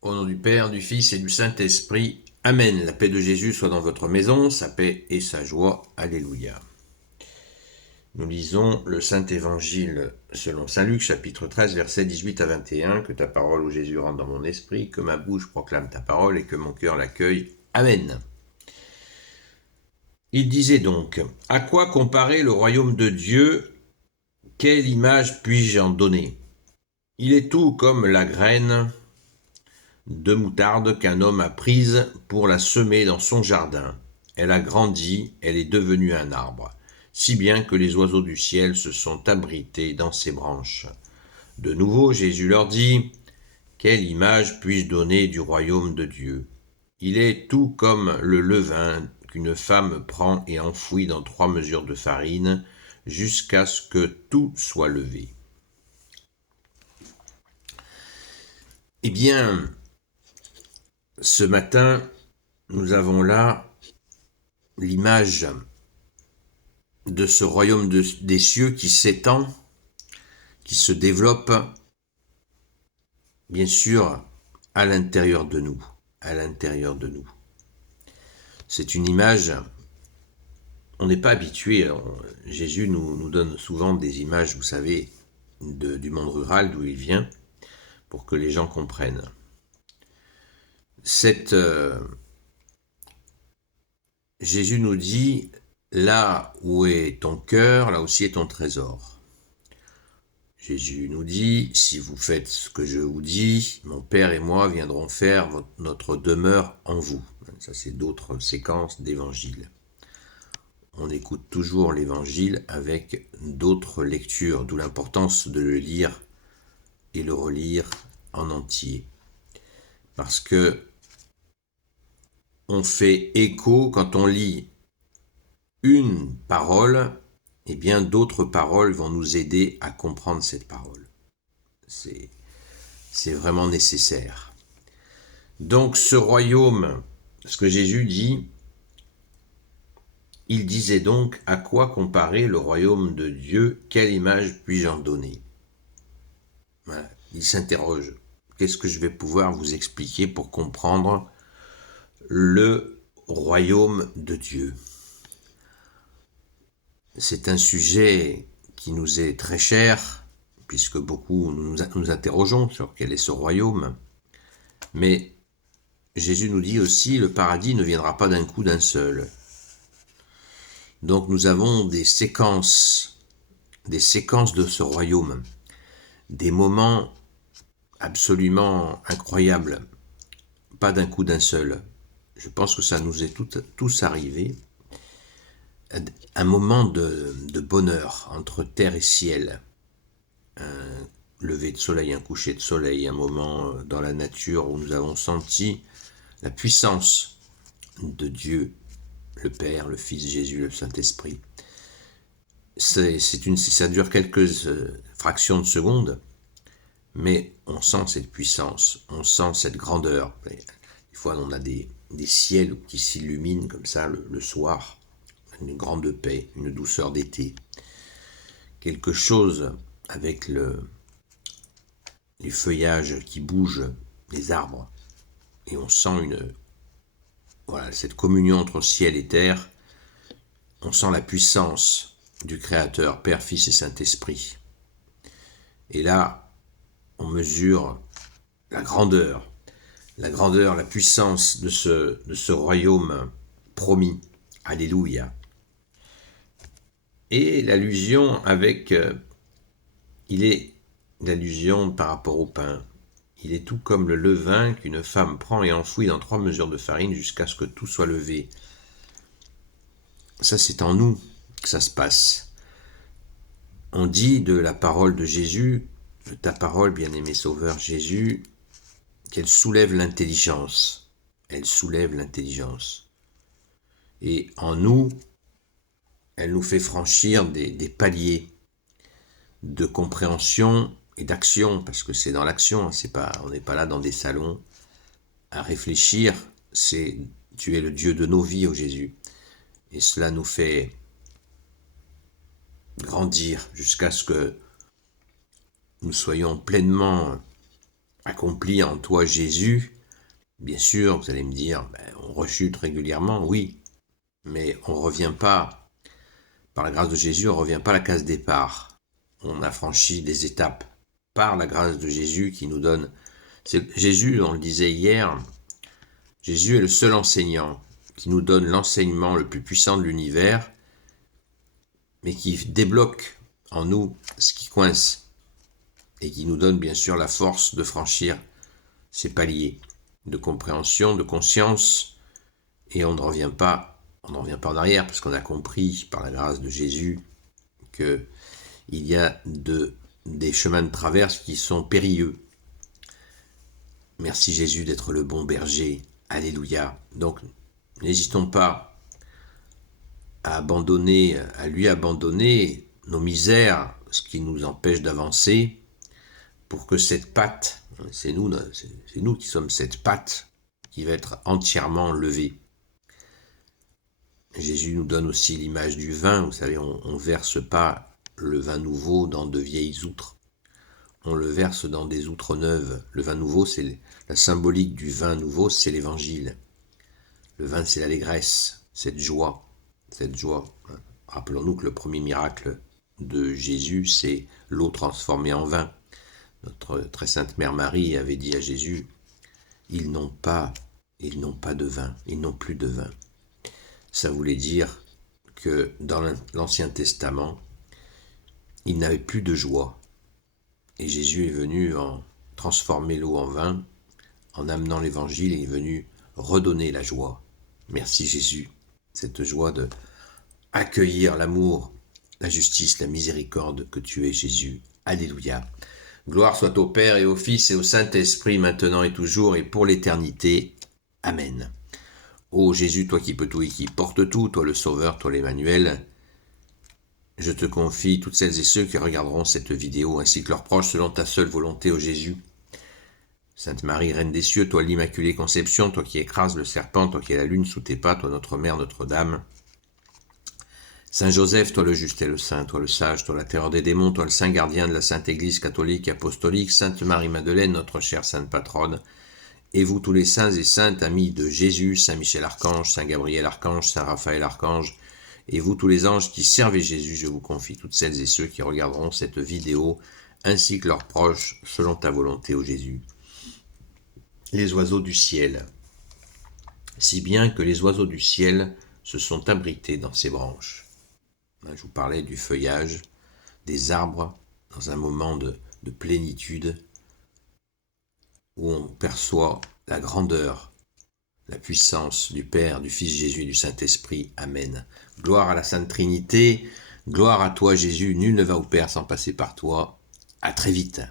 Au nom du Père, du Fils et du Saint-Esprit. Amen. La paix de Jésus soit dans votre maison, sa paix et sa joie. Alléluia. Nous lisons le Saint-Évangile selon Saint Luc, chapitre 13, versets 18 à 21. Que ta parole, ô Jésus, rentre dans mon esprit, que ma bouche proclame ta parole et que mon cœur l'accueille. Amen. Il disait donc, à quoi comparer le royaume de Dieu? Quelle image puis-je en donner? Il est tout comme la graine de moutarde qu'un homme a prise pour la semer dans son jardin. Elle a grandi, elle est devenue un arbre, si bien que les oiseaux du ciel se sont abrités dans ses branches. De nouveau, Jésus leur dit, quelle image puis-je donner du royaume de Dieu? Il est tout comme le levain qu'une femme prend et enfouit dans 3 mesures de farine jusqu'à ce que tout soit levé. Eh bien, ce matin, nous avons là l'image de ce royaume des cieux qui s'étend, qui se développe, bien sûr, à l'intérieur de nous, à l'intérieur de nous. C'est une image, on n'est pas habitué, Jésus nous donne souvent des images, vous savez, du monde rural d'où il vient, pour que les gens comprennent. Jésus nous dit, là où est ton cœur, là aussi est ton trésor. Jésus nous dit, si vous faites ce que je vous dis, mon Père et moi viendrons faire notre demeure en vous. Ça, c'est d'autres séquences d'évangile. On écoute toujours l'évangile avec d'autres lectures, d'où l'importance de le lire et le relire en entier. Parce que on fait écho quand on lit une parole, et bien d'autres paroles vont nous aider à comprendre cette parole. C'est vraiment nécessaire. Donc ce royaume, ce que Jésus dit, il disait donc, à quoi comparer le royaume de Dieu? Quelle image puis-je en donner? Voilà. Il s'interroge. Qu'est-ce que je vais pouvoir vous expliquer pour comprendre le royaume de Dieu? C'est un sujet qui nous est très cher, puisque beaucoup nous interrogeons sur quel est ce royaume. Mais Jésus nous dit aussi, le paradis ne viendra pas d'un coup d'un seul. Donc nous avons des séquences de ce royaume, des moments absolument incroyables, pas d'un coup d'un seul. Je pense que ça nous est tous arrivé. Un moment de bonheur entre terre et ciel, un lever de soleil, un coucher de soleil, un moment dans la nature où nous avons senti la puissance de Dieu, le Père, le Fils, Jésus, le Saint-Esprit. Ça dure quelques fractions de secondes, mais on sent cette puissance, on sent cette grandeur. Des fois, on a des ciels qui s'illuminent comme ça le soir, une grande paix, une douceur d'été. Quelque chose avec les feuillages qui bougent, les arbres, et on sent cette communion entre ciel et terre. On sent la puissance du Créateur, Père, Fils et Saint-Esprit. Et là, on mesure la grandeur, la puissance de ce royaume promis. Alléluia. Et l'allusion il est l'allusion par rapport au pain. Il est tout comme le levain qu'une femme prend et enfouit dans 3 mesures de farine jusqu'à ce que tout soit levé. Ça, c'est en nous que ça se passe. On dit de la parole de Jésus, de ta parole, bien-aimé Sauveur Jésus, qu'elle soulève l'intelligence. Elle soulève l'intelligence. Et en nous, elle nous fait franchir des paliers de compréhension et d'action, parce que c'est dans l'action, on n'est pas là dans des salons à réfléchir, tu es le Dieu de nos vies, ô Jésus. Et cela nous fait grandir jusqu'à ce que nous soyons pleinement accompli en toi Jésus, bien sûr, vous allez me dire, on rechute régulièrement, oui, mais on ne revient pas, par la grâce de Jésus, on ne revient pas à la case départ. On a franchi des étapes par la grâce de Jésus qui nous donne... Jésus, on le disait hier, Jésus est le seul enseignant qui nous donne l'enseignement le plus puissant de l'univers, mais qui débloque en nous ce qui coince et qui nous donne bien sûr la force de franchir ces paliers de compréhension, de conscience, et on ne revient pas en arrière parce qu'on a compris par la grâce de Jésus que il y a des chemins de traverse qui sont périlleux. Merci Jésus d'être le bon berger. Alléluia. Donc, n'hésitons pas à lui abandonner nos misères, ce qui nous empêche d'avancer, pour que cette patte, c'est nous qui sommes cette patte, qui va être entièrement levée. Jésus nous donne aussi l'image du vin. Vous savez, on ne verse pas le vin nouveau dans de vieilles outres. On le verse dans des outres neuves. Le vin nouveau, c'est la symbolique du vin nouveau, c'est l'évangile. Le vin, c'est l'allégresse, cette joie. Rappelons-nous que le premier miracle de Jésus, c'est l'eau transformée en vin. Notre très sainte Mère Marie avait dit à Jésus, ils n'ont pas de vin, ils n'ont plus de vin. Ça voulait dire que dans l'Ancien Testament, ils n'avaient plus de joie. Et Jésus est venu transformer l'eau en vin, en amenant l'évangile, il est venu redonner la joie. Merci Jésus, cette joie de accueillir l'amour, la justice, la miséricorde que tu es Jésus. Alléluia. Gloire soit au Père et au Fils et au Saint-Esprit, maintenant et toujours et pour l'éternité. Amen. Ô Jésus, toi qui peux tout et qui portes tout, toi le Sauveur, toi l'Emmanuel, je te confie toutes celles et ceux qui regarderont cette vidéo, ainsi que leurs proches, selon ta seule volonté, ô Jésus. Sainte Marie, Reine des cieux, toi l'Immaculée Conception, toi qui écrases le serpent, toi qui as la lune sous tes pas, toi notre Mère, Notre-Dame. Saint Joseph, toi le juste et le saint, toi le sage, toi la terreur des démons, toi le saint gardien de la Sainte Église catholique et apostolique, Sainte Marie-Madeleine, notre chère Sainte Patronne, et vous tous les saints et saintes amis de Jésus, Saint Michel Archange, Saint Gabriel Archange, Saint Raphaël Archange, et vous tous les anges qui servez Jésus, je vous confie toutes celles et ceux qui regarderont cette vidéo, ainsi que leurs proches, selon ta volonté, ô Jésus. Les oiseaux du ciel, si bien que les oiseaux du ciel se sont abrités dans ses branches. Je vous parlais du feuillage, des arbres, dans un moment de plénitude, où on perçoit la grandeur, la puissance du Père, du Fils Jésus et du Saint-Esprit. Amen. Gloire à la Sainte Trinité, gloire à toi Jésus, nul ne va au Père sans passer par toi. À très vite.